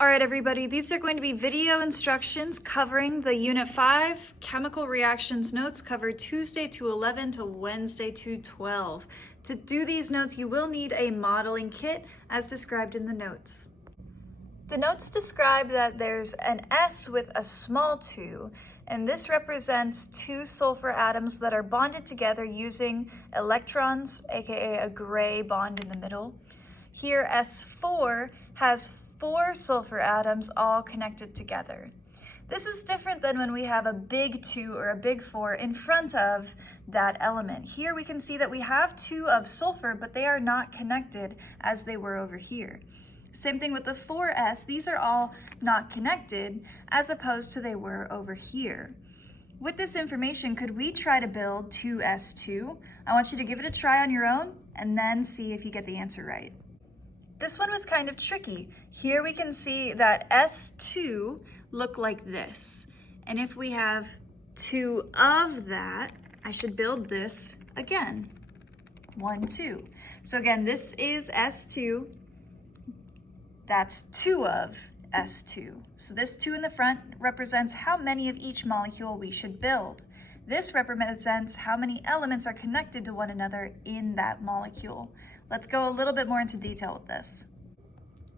All right, everybody, these are going to be video instructions covering the Unit 5 Chemical Reactions notes covered Tuesday 2/11 to Wednesday 2/12. To do these notes, you will need a modeling kit as described in the notes. The notes describe that there's an S with a small 2, and this represents two sulfur atoms that are bonded together using electrons, aka a gray bond in the middle. Here, S4 has 4 sulfur atoms all connected together. This is different than when we have a big 2 or a big 4 in front of that element. Here we can see that we have 2 of sulfur, but they are not connected as they were over here. Same thing with the 4s, these are all not connected as opposed to they were over here. With this information, could we try to build 2s2? I want you to give it a try on your own and then see if you get the answer right. This one was kind of tricky. Here we can see that S2 look like this. And if we have 2 of that, I should build this again. 1, 2. So again, this is S2. That's 2 of S2. So this 2 in the front represents how many of each molecule we should build. This represents how many elements are connected to one another in that molecule. Let's go a little bit more into detail with this.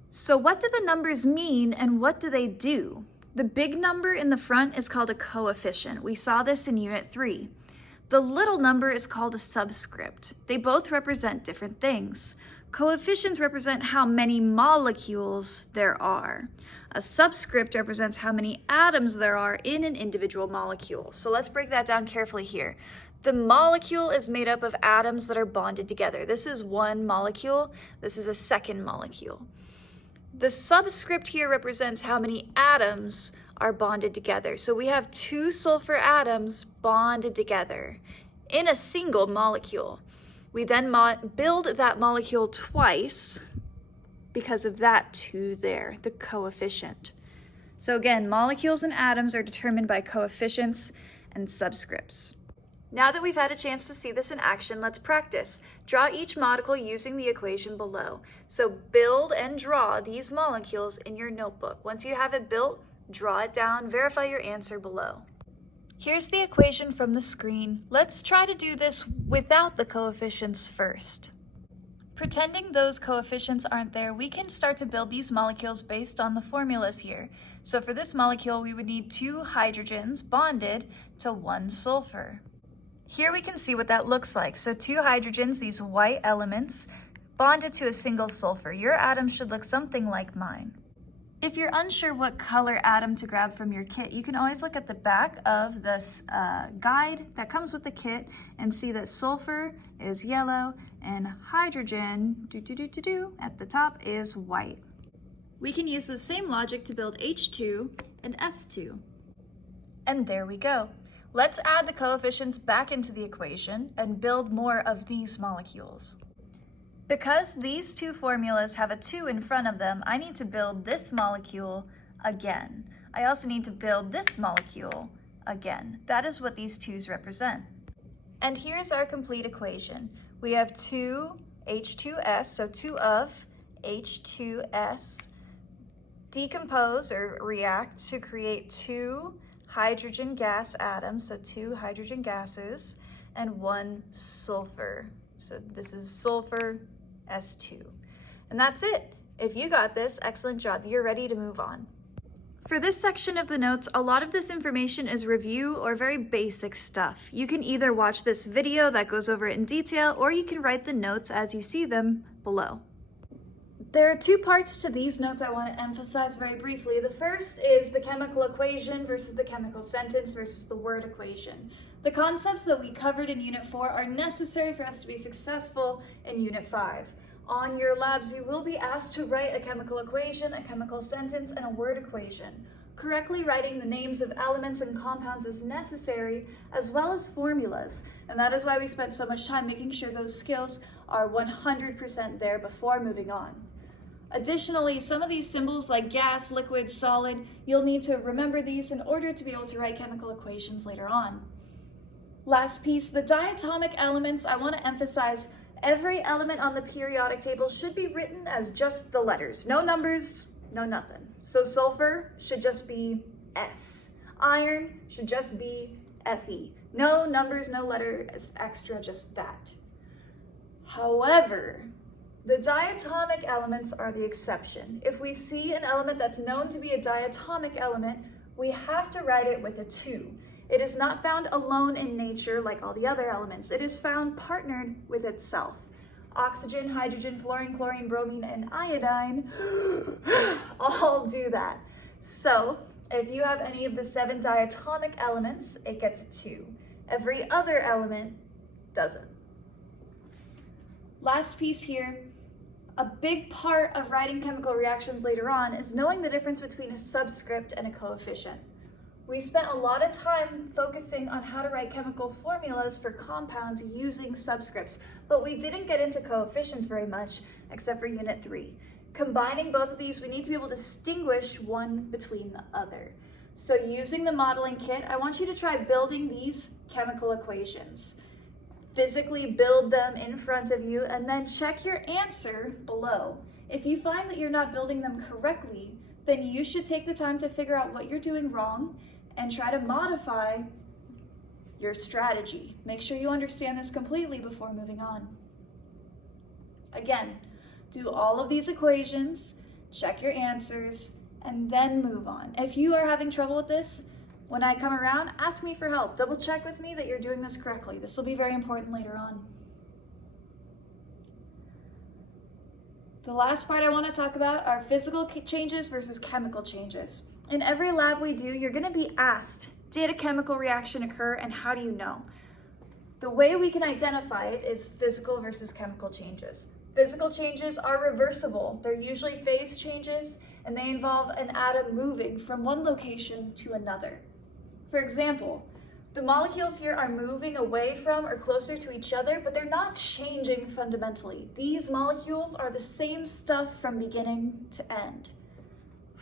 So what do the numbers mean and what do they do? The big number in the front is called a coefficient. We saw this in Unit 3. The little number is called a subscript. They both represent different things. Coefficients represent how many molecules there are. A subscript represents how many atoms there are in an individual molecule. So let's break that down carefully here. The molecule is made up of atoms that are bonded together. This is one molecule. This is a second molecule. The subscript here represents how many atoms are bonded together. So we have 2 sulfur atoms bonded together in a single molecule. We then build that molecule twice because of that 2 there, the coefficient. So again, molecules and atoms are determined by coefficients and subscripts. Now that we've had a chance to see this in action, let's practice. Draw each molecule using the equation below. So build and draw these molecules in your notebook. Once you have it built, draw it down, verify your answer below. Here's the equation from the screen. Let's try to do this without the coefficients first. Pretending those coefficients aren't there, we can start to build these molecules based on the formulas here. So for this molecule, we would need 2 hydrogens bonded to 1 sulfur. Here we can see what that looks like. So 2 hydrogens, these white elements, bonded to a single sulfur. Your atom should look something like mine. If you're unsure what color atom to grab from your kit, you can always look at the back of this guide that comes with the kit and see that sulfur is yellow and hydrogen at the top is white. We can use the same logic to build H2 and S2. And there we go. Let's add the coefficients back into the equation and build more of these molecules. Because these 2 formulas have a 2 in front of them, I need to build this molecule again. I also need to build this molecule again. That is what these 2's represent. And here's our complete equation. We have 2 H2S, so 2 of H2S, decompose or react to create 2 hydrogen gas atoms, so 2 hydrogen gases, and 1 sulfur. So this is sulfur S2. And that's it. If you got this, excellent job. You're ready to move on. For this section of the notes, a lot of this information is review or very basic stuff. You can either watch this video that goes over it in detail, or you can write the notes as you see them below. There are 2 parts to these notes I want to emphasize very briefly. The first is the chemical equation versus the chemical sentence versus the word equation. The concepts that we covered in Unit 4 are necessary for us to be successful in Unit 5. On your labs, you will be asked to write a chemical equation, a chemical sentence, and a word equation. Correctly writing the names of elements and compounds is necessary, as well as formulas. And that is why we spent so much time making sure those skills are 100% there before moving on. Additionally, some of these symbols like gas, liquid, solid, you'll need to remember these in order to be able to write chemical equations later on. Last piece, the diatomic elements, I want to emphasize every element on the periodic table should be written as just the letters. No numbers, no nothing. So sulfur should just be S. Iron should just be Fe. No numbers, no letters extra, just that. However, the diatomic elements are the exception. If we see an element that's known to be a diatomic element, we have to write it with a 2. It is not found alone in nature like all the other elements. It is found partnered with itself. Oxygen, hydrogen, fluorine, chlorine, bromine, and iodine all do that. So if you have any of the 7 diatomic elements, it gets a 2. Every other element doesn't. Last piece here, a big part of writing chemical reactions later on is knowing the difference between a subscript and a coefficient. We spent a lot of time focusing on how to write chemical formulas for compounds using subscripts, but we didn't get into coefficients very much, except for Unit 3. Combining both of these, we need to be able to distinguish one between the other. So using the modeling kit, I want you to try building these chemical equations. Physically build them in front of you and then check your answer below. If you find that you're not building them correctly, then you should take the time to figure out what you're doing wrong and try to modify your strategy. Make sure you understand this completely before moving on. Again, do all of these equations, check your answers, and then move on. If you are having trouble with this, when I come around, ask me for help. Double check with me that you're doing this correctly. This will be very important later on. The last part I want to talk about are physical changes versus chemical changes. In every lab we do, you're going to be asked, did a chemical reaction occur and how do you know? The way we can identify it is physical versus chemical changes. Physical changes are reversible. They're usually phase changes and they involve an atom moving from one location to another. For example, the molecules here are moving away from or closer to each other, but they're not changing fundamentally. These molecules are the same stuff from beginning to end.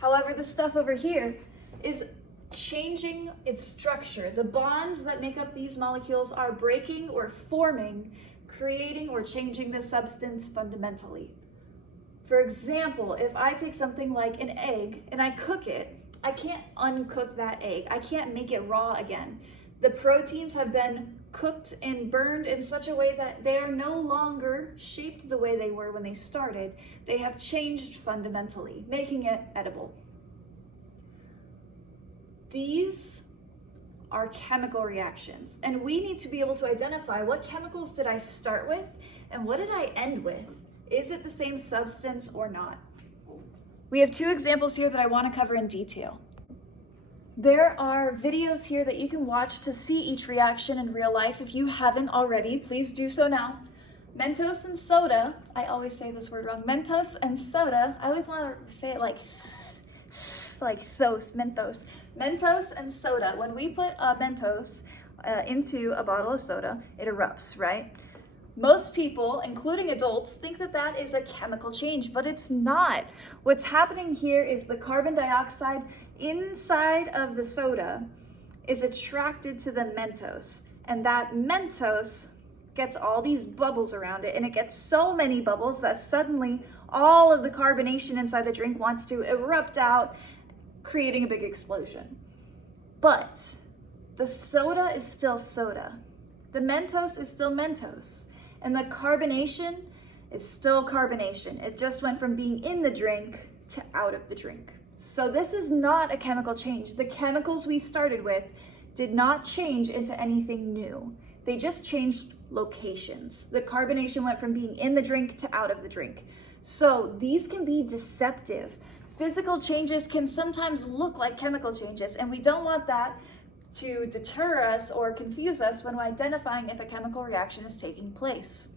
However, the stuff over here is changing its structure. The bonds that make up these molecules are breaking or forming, creating or changing the substance fundamentally. For example, if I take something like an egg and I cook it, I can't uncook that egg. I can't make it raw again. The proteins have been cooked and burned in such a way that they are no longer shaped the way they were when they started. They have changed fundamentally, making it edible. These are chemical reactions, and we need to be able to identify what chemicals did I start with and what did I end with? Is it the same substance or not? We have 2 examples here that I want to cover in detail. There are videos here that you can watch to see each reaction in real life. If you haven't already, please do so now. Mentos and soda, I always say this word wrong, Mentos and soda, I always want to say it like thos, Mentos. Mentos and soda, when we put a Mentos into a bottle of soda, it erupts, right? Most people, including adults, think that that is a chemical change, but it's not. What's happening here is the carbon dioxide inside of the soda is attracted to the Mentos, and that Mentos gets all these bubbles around it, and it gets so many bubbles that suddenly all of the carbonation inside the drink wants to erupt out, creating a big explosion. But the soda is still soda. The Mentos is still Mentos. And the carbonation is still carbonation. It just went from being in the drink to out of the drink. So this is not a chemical change. The chemicals we started with did not change into anything new. They just changed locations. The carbonation went from being in the drink to out of the drink. So these can be deceptive. Physical changes can sometimes look like chemical changes, and we don't want that to deter us or confuse us when we're identifying if a chemical reaction is taking place.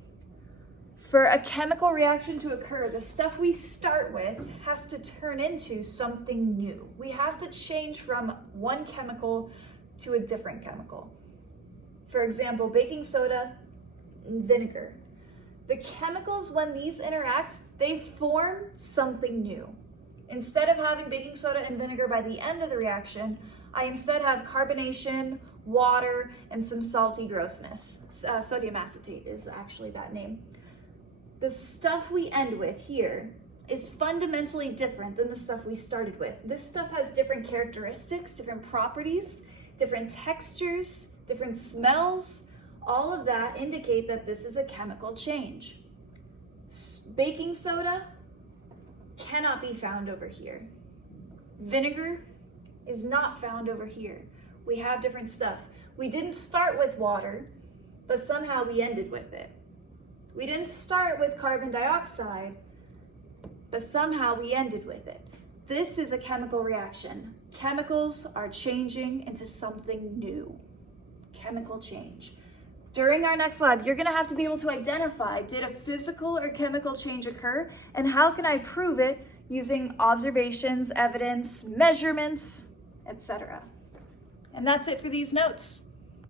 For a chemical reaction to occur, the stuff we start with has to turn into something new. We have to change from one chemical to a different chemical. For example, baking soda and vinegar. The chemicals, when these interact, they form something new. Instead of having baking soda and vinegar by the end of the reaction, I instead have carbonation, water, and some salty grossness. Sodium acetate is actually that name. The stuff we end with here, is fundamentally different than the stuff we started with. This stuff has different characteristics, different properties, different textures, different smells. All of that indicate that this is a chemical change. Baking soda cannot be found over here. Vinegar is not found over here. We have different stuff. We didn't start with water, but somehow we ended with it. We didn't start with carbon dioxide, but somehow we ended with it. This is a chemical reaction. Chemicals are changing into something new. Chemical change. During our next lab, you're gonna have to be able to identify, did a physical or chemical change occur, and how can I prove it using observations, evidence, measurements, etc. And that's it for these notes.